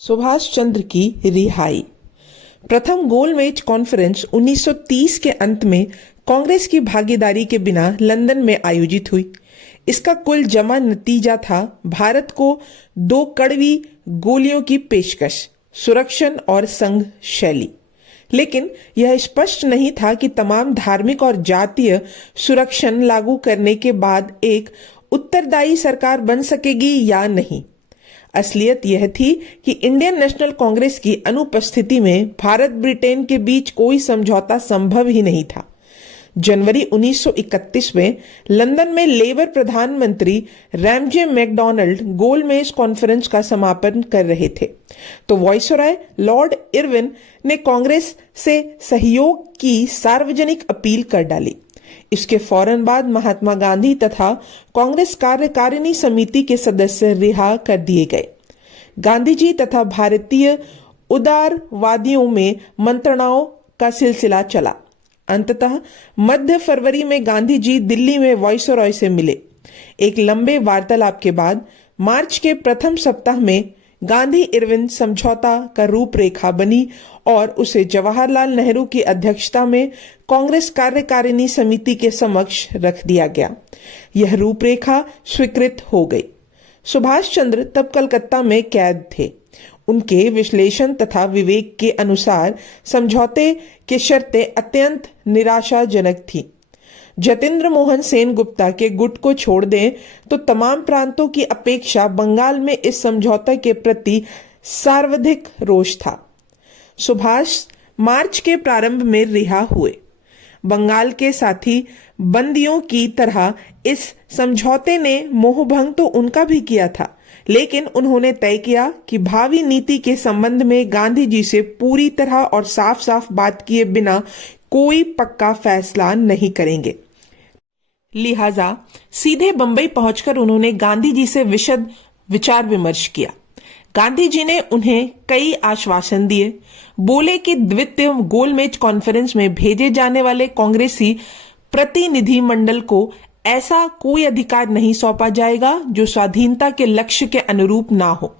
सुभाष चंद्र की रिहाई। प्रथम गोलमेज कॉन्फ्रेंस 1930 के अंत में कांग्रेस की भागीदारी के बिना लंदन में आयोजित हुई। इसका कुल जमा नतीजा था भारत को 2 कड़वी गोलियों की पेशकश, सुरक्षण और संघ शैली। लेकिन यह स्पष्ट नहीं था कि तमाम धार्मिक और जातीय सुरक्षण लागू करने के बाद एक उत्तरदायी सरकार बन सकेगी या नहीं। असलियत यह थी कि इंडियन नेशनल कांग्रेस की अनुपस्थिति में भारत ब्रिटेन के बीच कोई समझौता संभव ही नहीं था। जनवरी 1931 में लंदन में लेबर प्रधानमंत्री रैमजे मैकडॉनल्ड गोलमेज कॉन्फ्रेंस का समापन कर रहे थे तो वायसराय लॉर्ड इरविन ने कांग्रेस से सहयोग की सार्वजनिक अपील कर डाली। इसके फौरन बाद महात्मा गांधी तथा कांग्रेस कार्यकारिणी समिति के सदस्य रिहा कर दिए गए। गांधी जी तथा भारतीय उदारवादियों में मंत्रणाओं का सिलसिला चला। अंततः मध्य फरवरी में गांधी जी दिल्ली में वायसराय से मिले। एक लंबे वार्तालाप के बाद मार्च के प्रथम सप्ताह में गांधी इरविन समझौता का रूपरेखा बनी और उसे जवाहरलाल नेहरू की अध्यक्षता में कांग्रेस कार्यकारिणी समिति के समक्ष रख दिया गया। यह रूपरेखा स्वीकृत हो गई। सुभाष चंद्र तब कलकत्ता में कैद थे। उनके विश्लेषण तथा विवेक के अनुसार समझौते की शर्तें अत्यंत निराशाजनक थी। जतेंद्र मोहन सेन गुप्ता के गुट को छोड़ दें तो तमाम प्रांतों की अपेक्षा बंगाल में इस समझौते के प्रति सर्वाधिक रोष था। सुभाष मार्च के प्रारंभ में रिहा हुए। बंगाल के साथी बंदियों की तरह इस समझौते ने मोहभंग तो उनका भी किया था, लेकिन उन्होंने तय किया कि भावी नीति के संबंध में गांधी जी से पूरी तरह और साफ साफ बात किए बिना कोई पक्का फैसला नहीं करेंगे। लिहाजा सीधे बंबई पहुंचकर उन्होंने गांधी जी से विशद विचार विमर्श किया। गांधी जी ने उन्हें कई आश्वासन दिए। बोले कि द्वितीय गोलमेज कॉन्फ्रेंस में भेजे जाने वाले कांग्रेसी प्रतिनिधिमंडल को ऐसा कोई अधिकार नहीं सौंपा जाएगा जो स्वाधीनता के लक्ष्य के अनुरूप ना हो,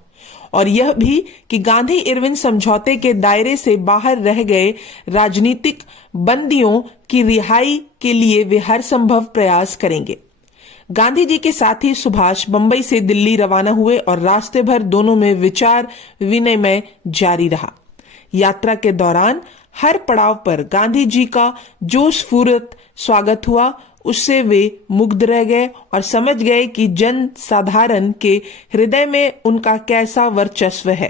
और यह भी कि गांधी इरविन समझौते के दायरे से बाहर रह गए राजनीतिक बंदियों की रिहाई के लिए वे हर संभव प्रयास करेंगे। गांधी जी के साथ ही सुभाष बंबई से दिल्ली रवाना हुए और रास्ते भर दोनों में विचार विनिमय जारी रहा। यात्रा के दौरान हर पड़ाव पर गांधी जी का जोशपूर्ण स्वागत हुआ। उससे वे मुग्ध रह गए और समझ गए कि जन साधारण के हृदय में उनका कैसा वर्चस्व है।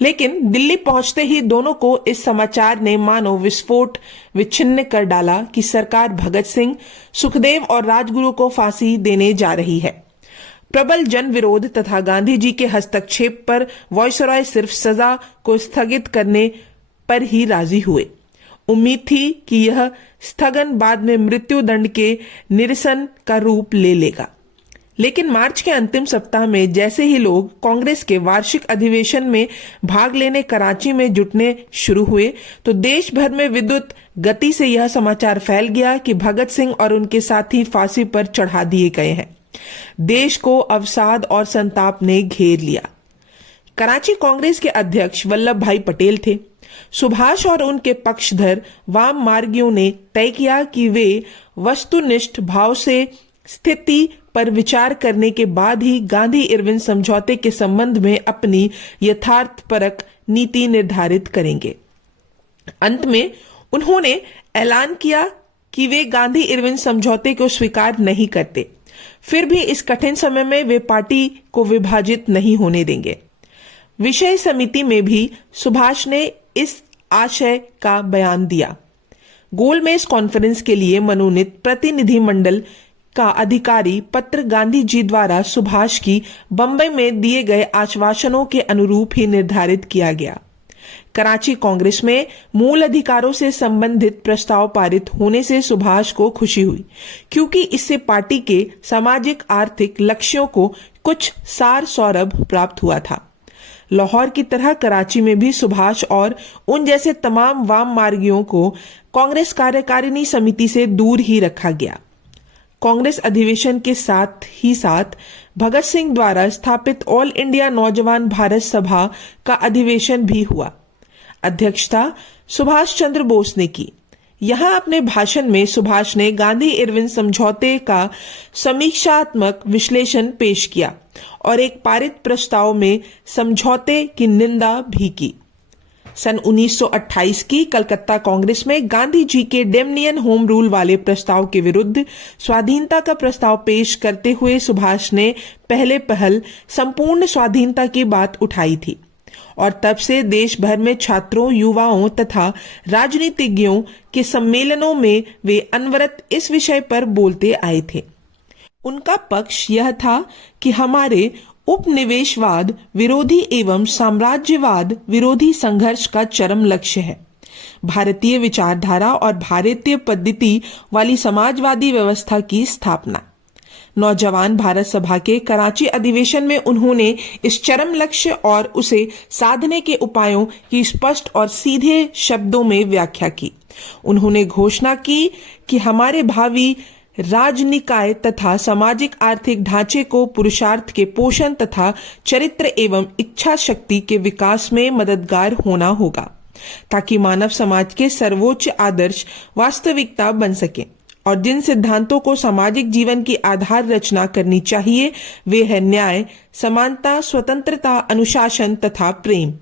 लेकिन दिल्ली पहुंचते ही दोनों को इस समाचार ने मानो विस्फोट विच्छिन्न कर डाला कि सरकार भगत सिंह, सुखदेव और राजगुरु को फांसी देने जा रही है। प्रबल जन विरोध तथा गांधी जी के हस्तक्षेप पर वायसराय सिर्फ सजा को स्थगित करने पर ही राजी हुए। उम्मीद थी कि यह स्थगन बाद में मृत्यु दंड के निरसन का रूप ले लेगा। लेकिन मार्च के अंतिम सप्ताह में जैसे ही लोग कांग्रेस के वार्षिक अधिवेशन में भाग लेने कराची में जुटने शुरू हुए तो देश भर में विद्युत गति से यह समाचार फैल गया कि भगत सिंह और उनके साथी फांसी पर चढ़ा दिए गए हैं। देश को अवसाद और संताप ने घेर लिया। कराची कांग्रेस के अध्यक्ष वल्लभ भाई पटेल थे। सुभाष और उनके पक्षधर वाम मार्गियों ने तय किया कि वे वस्तुनिष्ठ भाव से स्थिति पर विचार करने के बाद ही गांधी इरविन समझौते के संबंध में अपनी यथार्थपरक नीति निर्धारित करेंगे। अंत में उन्होंने ऐलान किया कि वे गांधी इरविन समझौते को स्वीकार नहीं करते। फिर भी इस कठिन समय में वे पार्टी को विभाजित नहीं होने देंगे। विषय समिति में भी सुभाष ने इस आशय का बयान दिया। गोलमेज कॉन्फ्रेंस के लिए मनोनीत प्रतिनिधिमंडल का अधिकारी पत्र गांधी जी द्वारा सुभाष की बंबई में दिए गए आश्वासनों के अनुरूप ही निर्धारित किया गया। कराची कांग्रेस में मूल अधिकारों से संबंधित प्रस्ताव पारित होने से सुभाष को खुशी हुई, क्योंकि इससे पार्टी के सामाजिक आर्थिक लक्ष्यों को कुछ सार सौरभ प्राप्त हुआ था। लाहौर की तरह कराची में भी सुभाष और उन जैसे तमाम वाम मार्गियों को कांग्रेस कार्यकारिणी समिति से दूर ही रखा गया। कांग्रेस अधिवेशन के साथ ही साथ भगत सिंह द्वारा स्थापित ऑल इंडिया नौजवान भारत सभा का अधिवेशन भी हुआ। अध्यक्षता सुभाष चंद्र बोस ने की। यहां अपने भाषण में सुभाष ने गांधी इरविन समझौते का समीक्षात्मक विश्लेषण पेश किया और एक पारित प्रस्ताव में समझौते की निंदा भी की। सन 1928 की कलकत्ता कांग्रेस में गांधी जी के डेमनियन होम रूल वाले प्रस्ताव के विरुद्ध स्वाधीनता का प्रस्ताव पेश करते हुए सुभाष ने पहले पहल संपूर्ण स्वाधीनता की बात उठाई थी और तब से देश भर में छात्रों, युवाओं तथा राजनीतिज्ञों के सम्मेलनों में वे अनवरत इस विषय पर बोलते आए थे। उनका पक्ष यह था कि हमारे उपनिवेशवाद विरोधी एवं साम्राज्यवाद विरोधी संघर्ष का चरम लक्ष्य है। भारतीय विचारधारा और भारतीय पद्धति वाली समाजवादी व्यवस्था की स्थापना। नौजवान भारत सभा के कराची अधिवेशन में उन्होंने इस चरम लक्ष्य और उसे साधने के उपायों की स्पष्ट और सीधे शब्दों में व्याख्या की। उन्होंने घोषणा की कि हमारे भावी राजनिकाय तथा सामाजिक आर्थिक ढांचे को पुरुषार्थ के पोषण तथा चरित्र एवं इच्छा शक्ति के विकास में मददगार होना होगा, ताकि मानव समाज के सर्वोच्च आदर्श वास्तविकता बन सके। और जिन सिद्धांतों को सामाजिक जीवन की आधार रचना करनी चाहिए वे है न्याय, समानता, स्वतंत्रता, अनुशासन तथा प्रेम।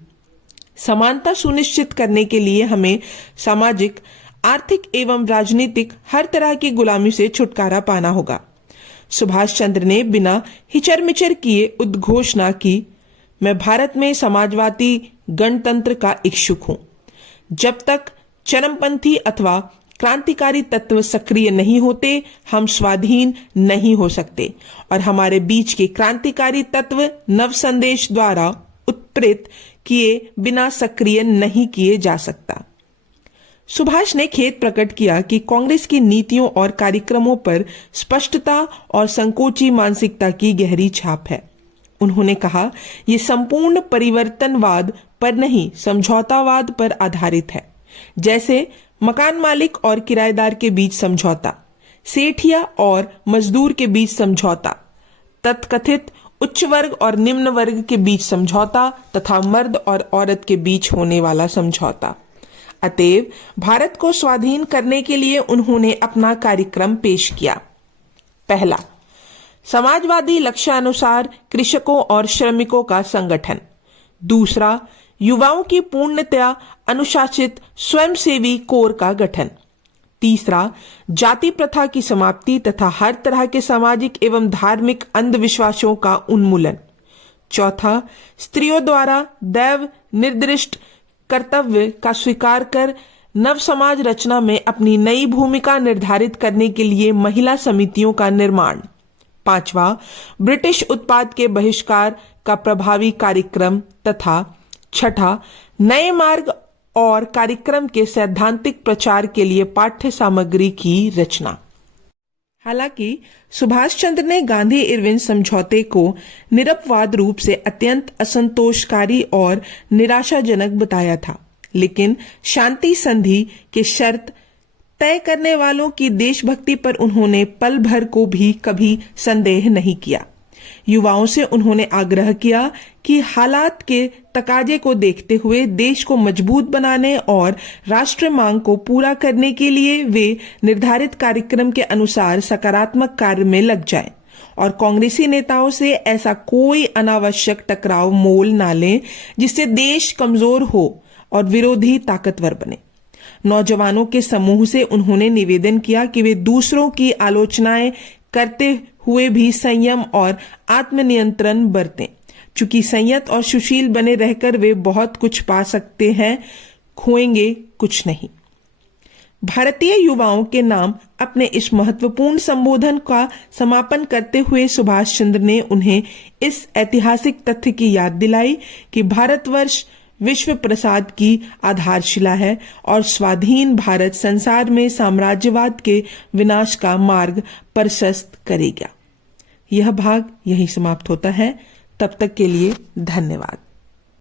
समानता सुनिश्चित करने के लिए हमें सामाजिक, आर्थिक एवं राजनीतिक हर तरह की गुलामी से छुटकारा पाना होगा। सुभाष चंद्र ने बिना हिचर-मिचर किए उद्घोषणा की, मैं भारत में समाजवादी गणतंत्र का इच्छुक हूं। जब तक चरमपंथी अथवा क्रांतिकारी तत्व सक्रिय नहीं होते, हम स्वाधीन नहीं हो सकते और हमारे बीच के क्रांतिकारी तत्व नव संदेश द्वारा उत्प्रेरित किए बिना सक्रिय नहीं किए जा सकता। सुभाष ने खेद प्रकट किया कि कांग्रेस की नीतियों और कार्यक्रमों पर स्पष्टता और संकोची मानसिकता की गहरी छाप है। उन्होंने कहा, ये संपूर्ण परिवर्तनवाद पर नहीं, समझौतावाद पर आधारित है, जैसे मकान मालिक और किराएदार के बीच समझौता, सेठिया और मजदूर के बीच समझौता, तथाकथित उच्च वर्ग और निम्न वर्ग के बीच समझौता तथा मर्द और औरत के बीच होने वाला समझौता। अतएव भारत को स्वाधीन करने के लिए उन्होंने अपना कार्यक्रम पेश किया। पहला, समाजवादी लक्ष्यानुसार कृषकों और श्रमिकों का संगठन। दूसरा, युवाओं की पूर्णतया अनुशासित स्वयंसेवी कोर का गठन। तीसरा, जाति प्रथा की समाप्ति तथा हर तरह के सामाजिक एवं धार्मिक अंधविश्वासों का उन्मूलन। चौथा, स्त्रियों द्वारा दैव निर्दिष्ट कर्तव्य का स्वीकार कर नव समाज रचना में अपनी नई भूमिका निर्धारित करने के लिए महिला समितियों का निर्माण। पांचवा, ब्रिटिश उत्पाद के बहिष्कार का प्रभावी कार्यक्रम तथा छठा, नए मार्ग और कार्यक्रम के सैद्धांतिक प्रचार के लिए पाठ्य सामग्री की रचना। हालांकि सुभाष चंद्र ने गांधी इरविन समझौते को निरपवाद रूप से अत्यंत असंतोषकारी और निराशाजनक बताया था, लेकिन शांति संधि के शर्त तय करने वालों की देशभक्ति पर उन्होंने पल भर को भी कभी संदेह नहीं किया। युवाओं से उन्होंने आग्रह किया कि हालात के तकाजे को देखते हुए देश को मजबूत बनाने और राष्ट्रीय मांग को पूरा करने के लिए वे निर्धारित कार्यक्रम के अनुसार सकारात्मक कार्य में लग जाएं और कांग्रेसी नेताओं से ऐसा कोई अनावश्यक टकराव मोल ना लें जिससे देश कमजोर हो और विरोधी ताकतवर बने। नौजवानों के समूह से उन्होंने निवेदन किया कि वे दूसरों की आलोचनाएं करते हुए भी संयम और आत्मनियंत्रण बरतें, चूंकि संयत और सुशील बने रहकर वे बहुत कुछ पा सकते हैं, खोएंगे कुछ नहीं। भारतीय युवाओं के नाम अपने इस महत्वपूर्ण संबोधन का समापन करते हुए सुभाष चंद्र ने उन्हें इस ऐतिहासिक तथ्य की याद दिलाई कि भारतवर्ष विश्व प्रसाद की आधारशिला है और स्वाधीन भारत संसार में साम्राज्यवाद के विनाश का मार्ग प्रशस्त करेगा। यह भाग यहीं समाप्त होता है। तब तक के लिए धन्यवाद।